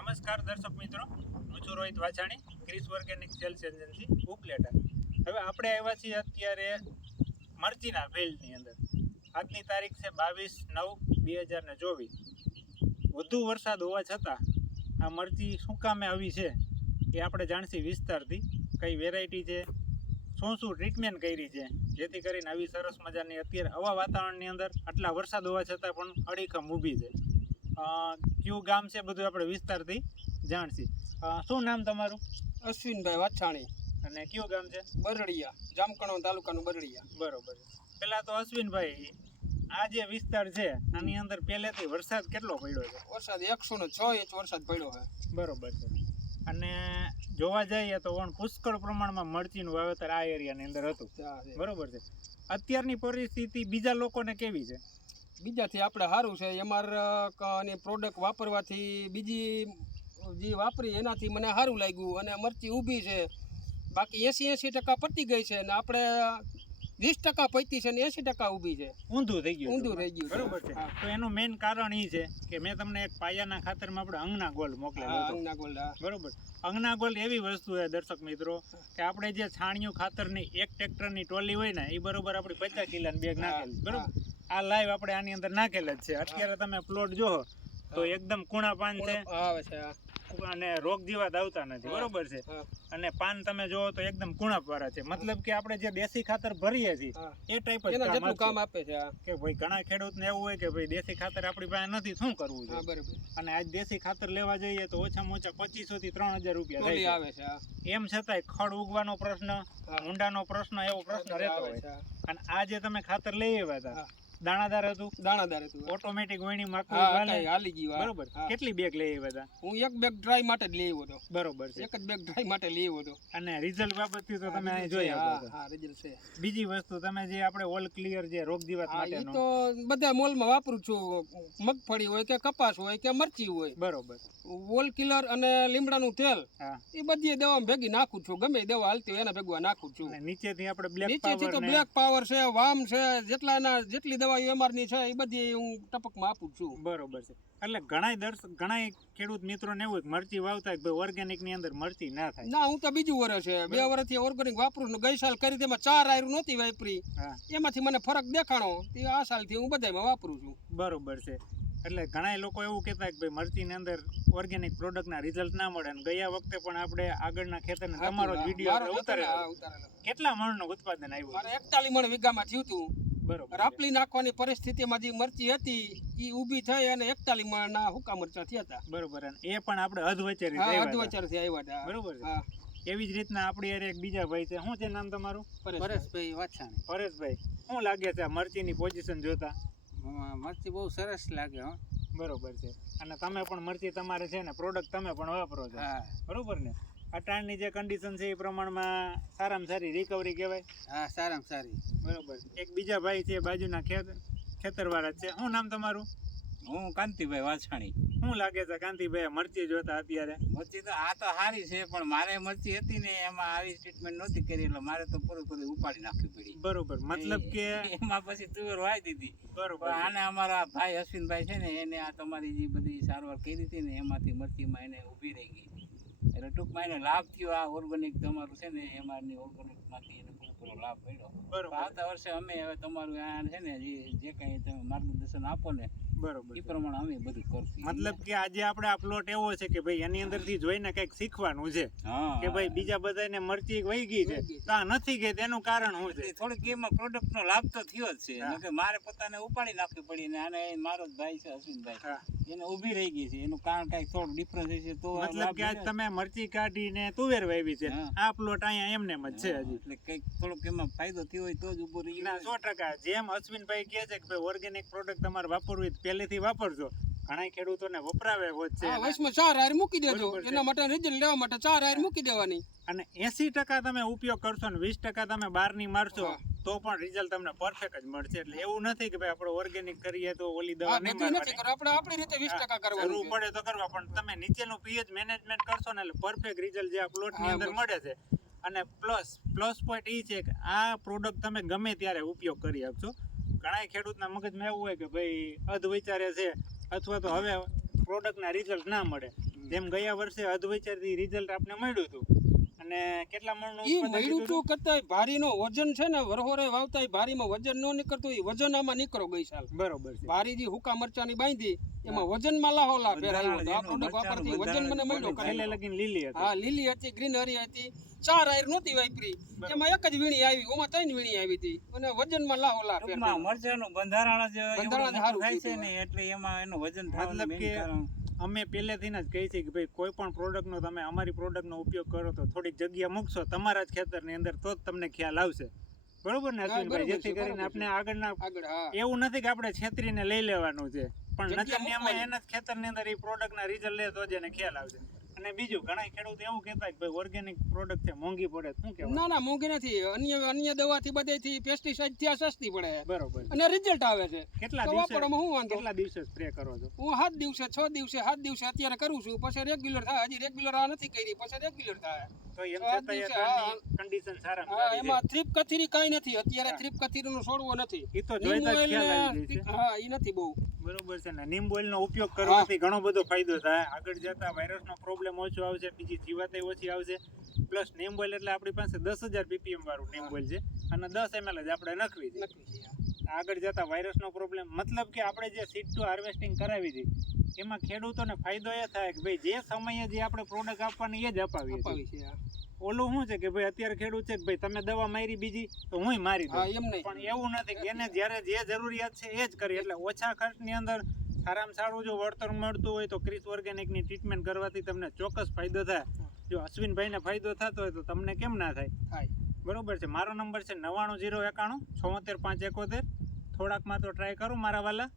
નમસ્કાર દર્શક મિત્રો, હું છું Rohit Vachhani, Kris organic sales agency Upleta. હવે આપણે આવ્યા છીએ અત્યારે મરચીના ફિલ્ડની અંદર. આજની તારીખ છે 22/9/2024. વધુ વરસાદ હોવા છતાં આ મરચી શું કામે આવી છે એ આપણે જાણશી વિસ્તારથી. કઈ વેરાયટી છે, શું ટ્રીટમેન્ટ કરી છે, જેથી કરીને આવી સરસ મજાની અત્યારે આવા વાતાવરણની અંદર આટલા વરસાદ હોવા છતાં પણ અડીખમ ઊભી છે. કયું ગામ છે બધું આપણે વિસ્તારથી જાણશી. શું નામ તમારું? અશ્વિનભાઈ વાછાણી. અને કયું ગામ છે? બરડિયા, જામકંડોળ તાલુકાનું બરડિયા. બરોબર. પહેલાં તો અશ્વિનભાઈ, આ જે વિસ્તાર છે આની અંદર પહેલેથી વરસાદ કેટલો પડ્યો છે? વરસાદ 106 ઇંચ વરસાદ પડ્યો છે. બરોબર છે. અને જોવા જઈએ તો પુષ્કળ પ્રમાણમાં મરચીનું વાવેતર આ એરિયાની અંદર હતું. બરોબર છે. અત્યારની પરિસ્થિતિ બીજા લોકોને કેવી છે? બીજાથી આપણે સારું છે. અમારી પ્રોડક્ટ વાપરવાથી બીજી જે વાપરી એનાથી મને સારું લાગ્યું અને મરચી ઊભી છે. બાકી 80% પતી ગઈ છે ને આપણે 20% પતી છે ને 80% ઊભી છે. ઊંધું થઈ ગયું. બરોબર છે. તો એનું મેઇન કારણ એ છે કે મેં તમને એક પાયાના ખાતરમાં આપણે અંગના ગોલ્ડ મોકલેલો હતો. અંગના ગોલ્ડ. બરોબર. અંગના ગોલ્ડ એવી વસ્તુ છે દર્શક મિત્રો કે આપણે જે છાણિયું ખાતરની એક ટ્રેક્ટરની ટોલી હોય ને એ બરોબર આપણી 50 કિલોની બેગ નાખેલી. બરોબર. આ લાઈવ આપણે આની અંદર નાખેલ જ છે. અત્યારે તમે પ્લોટ જોવો તો એકદમ કૂણા પાન છે અને રોગ જીવાત આવતા નથી. બરોબર છે. અને પાન તમે જોવો તો એકદમ કુણપ વાળા છે. મતલબ કે આપણે જે દેશી ખાતર ભરીએ છીએ એ ટાઈપ જ કામ આપે છે. કે ભાઈ ઘણા ખેડૂતને એવું હોય કે ભાઈ દેશી ખાતર આપણી પાસે નથી, શું કરવું છે? અને આજ દેશી ખાતર લેવા જઈએ તો ઓછામાં ઓછા 2500 થી 3000 રૂપિયા આવે છે. એમ છતાંય ખડ ઉગવાનો પ્રશ્ન, ઊંડાનો પ્રશ્ન, એવો પ્રશ્ન રહેતો હોય. અને આ જે તમે ખાતર લઈ આવ્યા હતા દાણાદાર હતું. ઓટોમેટિક વણીમાં હાલી ગયું. બરોબર. કેટલી બેગ લઈ આવ્યા હતા? હું એક બેગ ડ્રાય માટે જ લઈ આવ્યો હતો. બરોબર છે. એક જ બેગ ડ્રાય માટે લઈ આવ્યો હતો. અને રિઝલ્ટ બાબતથી તો તમે અહીં જોઈ શકો છો. હા, રિઝલ્ટ છે. બીજી વસ્તુ તમે જે આપણે ઓલ ક્લિયર જે રોગ જીવાત માટેનો, તો બધા મોલમાં વાપરું છું. મગફળી હોય કે કપાસ હોય કે મરચી હોય. બરોબર. ઓલ કિલર અને લીમડાનું તેલ એ બધી દવા ભેગી નાખું છું. ગમે દવા હાલતી હોય એના ભેગું નાખું છું. નીચેથી આપણે બ્લેક પાવર છે, વામ છે, જેટલી દવા એમઆરની છે એ બધી હું ટપકમાં આપું છું. બરોબર છે. એટલે ઘણા ખેડૂત મિત્રોને એવું મરચી વાવતા કે ભાઈ ઓર્ગેનિક ની અંદર મરચી ના થાય. ના, હું તો બીજું વર્ષ છે, 2 વર્ષથી ઓર્ગેનિક વાપરું છું. ગઈ સાલ કરી તેમાં 4 આયરું નહોતી વાપરી, એમાંથી મને ફરક દેખાણો. આ સાલથી હું બધામાં વાપરું છું. બરોબર છે. એટલે ઘણા લોકો એવું કહેતા કે ભાઈ મરચીની અંદર ઓર્ગેનિક પ્રોડક્ટના રિઝલ્ટ ના મળે. અને ગયા વખતે પણ આપણે આગળના ખેતરને તમારો વિડીયો ઉતારેલો. કેટલા મણનું ઉત્પાદન આવ્યું? મારે 41 મણ વીઘામાં થયું હતું. બરોબર. રાપલી નાખવાની પરિસ્થિતિમાં જે મરચી હતી એ ઊભી થઈ અને 41 મણના હુકા મરચા થયા હતા. બરોબર. અને એ પણ આપણે અધવચરથી આવ્યા હતા. બરોબર છે. એવી જ રીતના આપણી એક બીજા ભાઈ છે. શું છે નામ તમારું? પરેશભાઈ વાછાણી. પરેશભાઈ, શું લાગે છે મરચીની પોઝિશન જોતા? મરચી બહુ સરસ લાગે. બરોબર છે. અને તમે પણ મરચી તમારે છે ને પ્રોડક્ટ તમે પણ વાપરો છો. બરોબર ને? અટાણની જે કન્ડિશન છે એ પ્રમાણમાં સારામાં સારી રિકવરી કહેવાય. હા, સારામાં સારી. બરોબર. એક બીજા ભાઈ છે બાજુના ખેતરવાળા છે. શું નામ તમારું? હું કાંતિભાઈ વાછાણી. શું લાગે છે કાંતિભાઈ મરચી જોતા અત્યારે? મરચી તો આ તો સારી છે, પણ મારે મરચી હતી ને એમાં આવી ટ્રીટમેન્ટ નહોતી કરી એટલે મારે તો પૂરી ઉપાડી નાખવી પડી. બરોબર. મતલબ કે એમાં પછી તુવેર વાવી દીધી. બરોબર. આને અમારા ભાઈ અશ્વિનભાઈ છે ને એને આ તમારી જે બધી સારવાર કરી હતી ને એમાંથી મરચીમાં એને ઊભી રહી ગઈ. એટલે ટૂંકમાં એને લાભ થયો. આ ઓર્ગેનિક તમારું છે ને એમાંની ઓર્ગેનિકમાંથી એને પૂરો લાભ મળ્યો. બરોબર. આવતા વર્ષે અમે હવે તમારું આ છે ને જે કંઈ તમે માર્ગદર્શન આપો ને બરોબર એ પ્રમાણે અમે બધું કરશું. મતલબ કે આજે આપણે આ પ્લોટ એવો છે કે ભાઈ એની અંદરથી જોઈને કંઈક શીખવાનું છે કે ભાઈ બીજા બધાને મરચી વહી ગઈ છે તો આ નથી ગઈ, તેનું કારણ શું છે? થોડીક એમાં પ્રોડક્ટનો લાભ તો થયો જ છે કે મારે પોતાને ઉપાડી નાખવી પડી ને આને મારો જ ભાઈ છે અશ્વિનભાઈ એને ઊભી રહી ગઈ છે. એનું કારણ કઈ થોડું ડિફરન્સ હશે તો મતલબ કે આજ તમે મરચી કાઢીને તુવેર વાવી છે, આ પ્લોટ અહીંયા એમને જ છે હજી. એટલે કઈક થોડોક એમાં ફાયદો થયો હોય તો જ ઉભો રહી. ના, 100%. જેમ અશ્વિનભાઈ કહે છે કે ભાઈ ઓર્ગેનિક પ્રોડક્ટ તમારે વાપરવી પહેલેથી વાપરજો. ઘણા ખેડૂતોને વપરાવે હોત છે. વચમાં 4 આયર મૂકી દેજો. એના માટે રિઝલ્ટ લેવા માટે 4 આયર મૂકી દેવાની. અને 80% તમે ઉપયોગ કરશો ને 20% તમે બહારની મારશો તો પણ રિઝલ્ટ તમને પરફેક્ટ જ મળશે. એટલે એવું નથી કે ભાઈ આપણે ઓર્ગેનિક કરીએ તો ઓલી દવા નહીં મારવાની. આપણે આપણી રીતે 20% કરવાનું. જરૂર પડે તો કરવા, પણ તમે નીચેનું પીએચ મેનેજમેન્ટ કરશો ને એટલે પરફેક્ટ રિઝલ્ટ જે આ પ્લોટની અંદર મળે છે. અને પ્લસ પોઈન્ટ એ છે કે આ પ્રોડક્ટ તમે ગમે ત્યારે ઉપયોગ કરી આપશો. ઘણા ખેડૂતના મગજમાં એવું હોય કે ભાઈ અધ વિચારે છે અથવા તો હવે પ્રોડક્ટના રિઝલ્ટ ના મળે. જેમ ગયા વર્ષે અધવિચારથી રિઝલ્ટ આપને મળ્યું હતું અને કેટલા મણનું ઈ ઉત્પાદન મળ્યું કીધું તું કરતાંય ભારીનો વજન છે ને વરહોરે વાવતાંય ભારીમાં વજન ન નીકળતું ઈ વજન આમાં નીકળો ગઈ સાલ. હતું? બરોબર છે. ભારી જે હુકા મરચાની બાંધી એમાં વજનમાં લાહોલા ફેરાયો તો આ પ્રોડક્ટ વાપરથી વજન મને મળ્યો છેલ્લે કરેલો. લગીને લીલી હતી. હા લીલી હતી ગ્રીનરી હતી 4 આયર નહોતી વાપરી એમાં એક જ વીણી આવી ઓમાં 3 વીણી આવી હતી અને વજનમાં લાહોલા ટૂંકમાં ફેર મરચાંનું બંધારણ જ એવું બંધારણ જ મોટું સારું થાય છે કીધું. ને એટલે એમાં એનું વજન મતલબ થવાનું main કે કારણ. અમે પહેલેથી જ કહીએ છીએ કે ભાઈ કોઈ પણ પ્રોડક્ટનો તમે અમારી પ્રોડક્ટનો ઉપયોગ કરો તો થોડીક જગ્યા મૂકશો તમારા જ ખેતરની અંદર તો જ તમને ખ્યાલ આવશે. બરોબર ને અશ્વિનભાઈ? બરોબર છે, જેથી કરીને બરોબર આપણે છે. આગળના આગળ હા એવું નથી કે આપણે છેતરીને લઈ લેવાનું છે, પણ જગ્યા નજરની અમે મૂકવાની. એના જ ખેતરની અંદર એ પ્રોડક્ટના રિઝલ્ટ લે તો જ એને ખ્યાલ આવશે. અને બીજું ઘણા ખેડૂત એવું કહેતા કે ભાઈ ઓર્ગેનિક પ્રોડક્ટ છે મોંઘી પડે, શું કહેવાય? ના ના મોંઘી નથી અન્ય દવાથી બધેથી પેસ્ટિસાઇડ થી આ સસ્તી પડે બરોબર છે. અને રિઝલ્ટ આવે છે કેટલા તો દિવસે વાપરવામાં શું વાંધો કેટલા દિવસે સ્પ્રે કરો છો? હું 7 દિવસે 6 દિવસે 7 દિવસે અત્યારે કરું છું પછી રેગ્યુલર થાય હજી રેગ્યુલર આ નથી કરી પછી રેગ્યુલર થાય તો એમ સાત છતાં દિવસે, તારની કન્ડિશન સારામાં હા સારી છે. એમાં થ્રીપ કથીરી કાંઈ નથી અત્યારે થ્રીપ કથીરીનો છોડવો નથી ઈ તો જોઈતા જ નીમ ખ્યાલ ઓઇલ આવી જાય છે. હા ઈ નથી બહુ બરોબર છે ને. નીમ ઓઇલનો ઉપયોગ કરવાથી ઘણો બધો ફાયદો થાય. આગળ જતા વાયરસનો પ્રોબ્લેમ ઓછો આવશે, બીજી જીવાતે ઓછી આવશે. પ્લસ નીમ ઓઇલ એટલે આપણી પાસે 10,000 ppm વાળું નીમ ઓઇલ છે અને 10 ml જ આપણે નાખવી છે. નક્કી છે આગળ જતા વાયરસનો પ્રોબ્લેમ મતલબ કે આપણે જે સીડ ટુ હાર્વેસ્ટિંગ કરાવી હતી એમાં ખેડૂતોને ફાયદો એ થાય કે ભાઈ જે સમયે જે આપણે પ્રોડક્ટ આપવાની એ જ અપાવીએ છીએ. અપાવી છે હા. ઓલું શું છે કે ભાઈ અત્યારે ખેડૂત છે કે ભાઈ તમે દવા મારી બીજી તો હુંય મારી હા દઉં, એમ નહીં પણ એવું નથી કે એને જ્યારે જે જરૂરિયાત છે એ જ કરી. એટલે ઓછા ખર્ચની અંદર સારામાં સારું જો વળતર મળતું હોય તો ક્રિસ ઓર્ગેનિકની ટ્રીટમેન્ટ કરવાથી તમને ચોક્કસ ફાયદો થાય. જો અશ્વિનભાઈને ફાયદો થતો હોય તો તમને કેમ ના થાય? થાય બરોબર છે. મારો નંબર છે 99 091 76 571. થોડાકમાં તો ટ્રાય કરું મારા વાલા.